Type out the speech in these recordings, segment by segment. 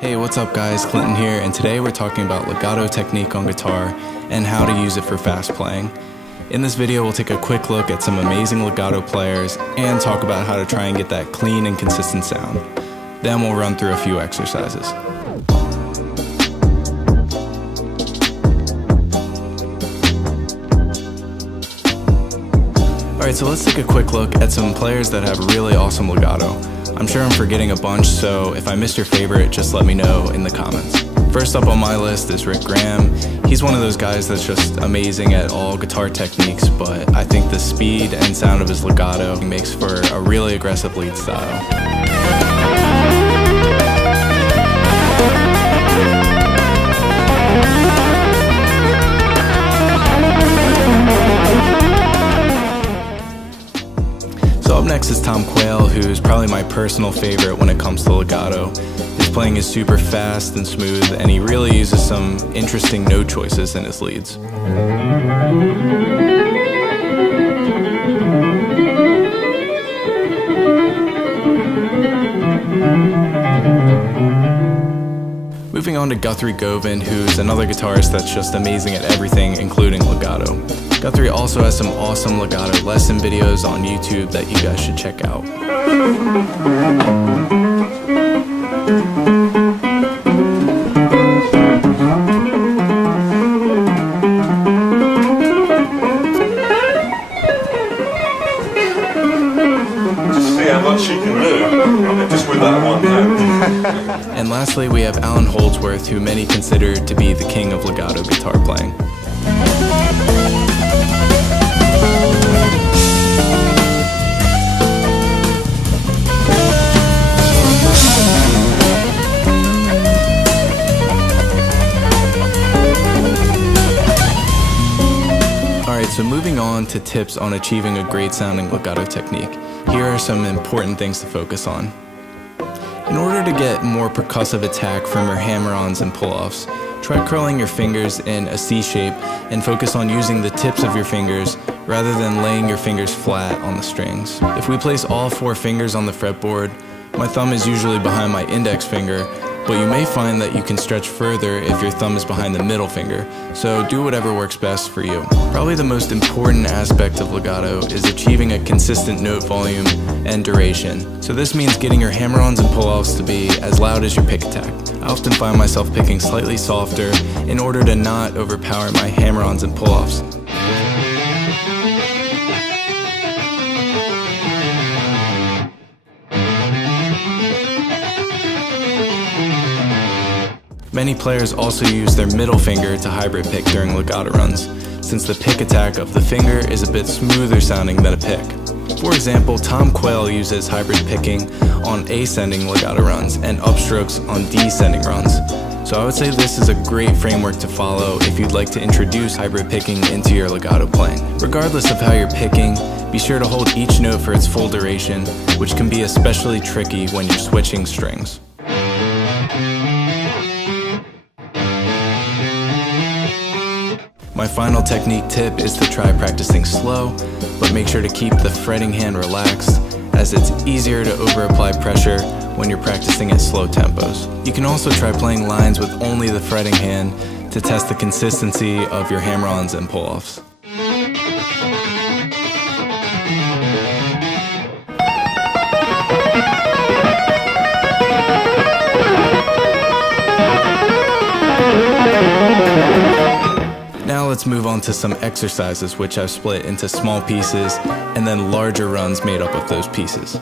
Hey, what's up guys, Clinton here, and today we're talking about legato technique on guitar and how to use it for fast playing. In this video we'll take a quick look at some amazing legato players and talk about how to try and get that clean and consistent sound. Then we'll run through a few exercises. Alright, so let's take a quick look at some players that have really awesome legato. I'm sure I'm forgetting a bunch, so if I missed your favorite, just let me know in the comments. First up on my list is Rick Graham. He's one of those guys that's just amazing at all guitar techniques, but I think the speed and sound of his legato makes for a really aggressive lead style. So up next is Tom Quayle, who's probably my personal favorite when it comes to legato. His playing is super fast and smooth, and he really uses some interesting note choices in his leads. Moving on to Guthrie Govan, who's another guitarist that's just amazing at everything, including legato. Guthrie also has some awesome legato lesson videos on YouTube that you guys should check out. See how much she can do, just with that one hand. And lastly, we have Alan Holdsworth, who many consider to be the king of legato guitar playing. So moving on to tips on achieving a great sounding legato technique, here are some important things to focus on. In order to get more percussive attack from your hammer-ons and pull-offs, try curling your fingers in a C shape and focus on using the tips of your fingers rather than laying your fingers flat on the strings. If we place all 4 fingers on the fretboard, my thumb is usually behind my index finger, but you may find that you can stretch further if your thumb is behind the middle finger, so do whatever works best for you. Probably the most important aspect of legato is achieving a consistent note volume and duration. So this means getting your hammer-ons and pull-offs to be as loud as your pick attack. I often find myself picking slightly softer in order to not overpower my hammer-ons and pull-offs. Many players also use their middle finger to hybrid pick during legato runs, since the pick attack of the finger is a bit smoother sounding than a pick. For example, Tom Quayle uses hybrid picking on ascending legato runs and upstrokes on descending runs. So I would say this is a great framework to follow if you'd like to introduce hybrid picking into your legato playing. Regardless of how you're picking, be sure to hold each note for its full duration, which can be especially tricky when you're switching strings. My final technique tip is to try practicing slow, but make sure to keep the fretting hand relaxed, as it's easier to over-apply pressure when you're practicing at slow tempos. You can also try playing lines with only the fretting hand to test the consistency of your hammer-ons and pull-offs. Now let's move on to some exercises, which I've split into small pieces and then larger runs made up of those pieces.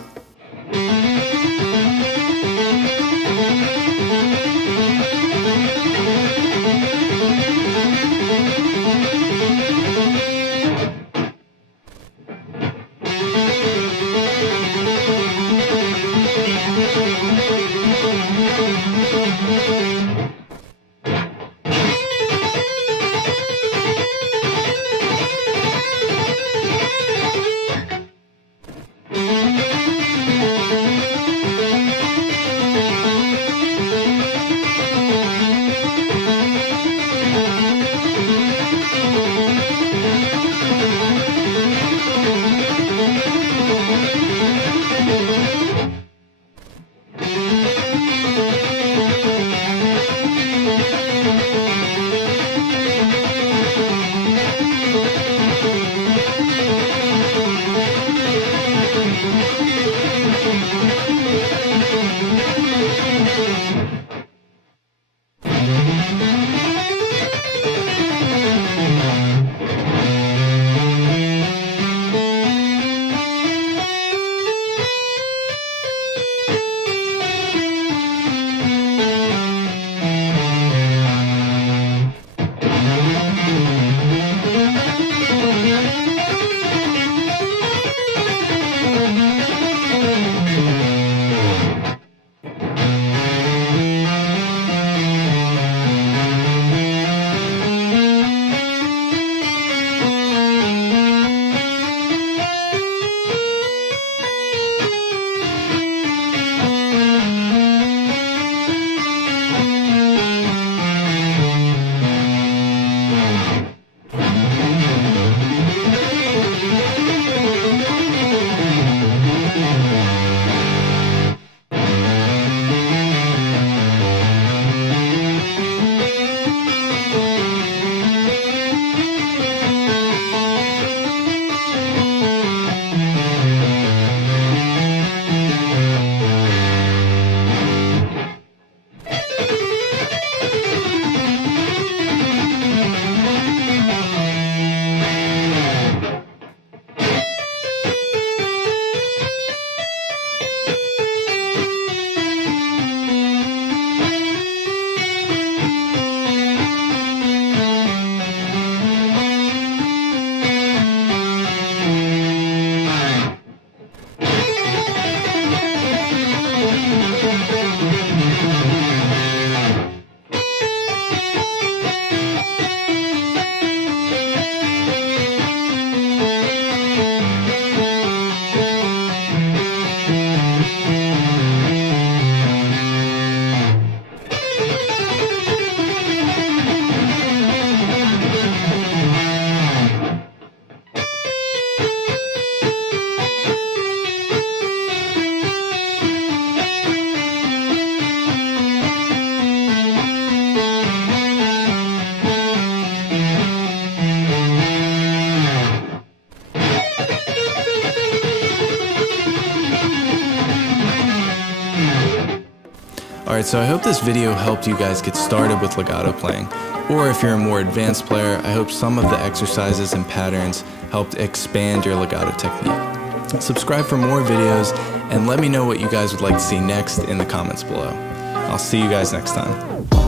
Alright, so I hope this video helped you guys get started with legato playing. Or if you're a more advanced player, I hope some of the exercises and patterns helped expand your legato technique. Subscribe for more videos and let me know what you guys would like to see next in the comments below. I'll see you guys next time.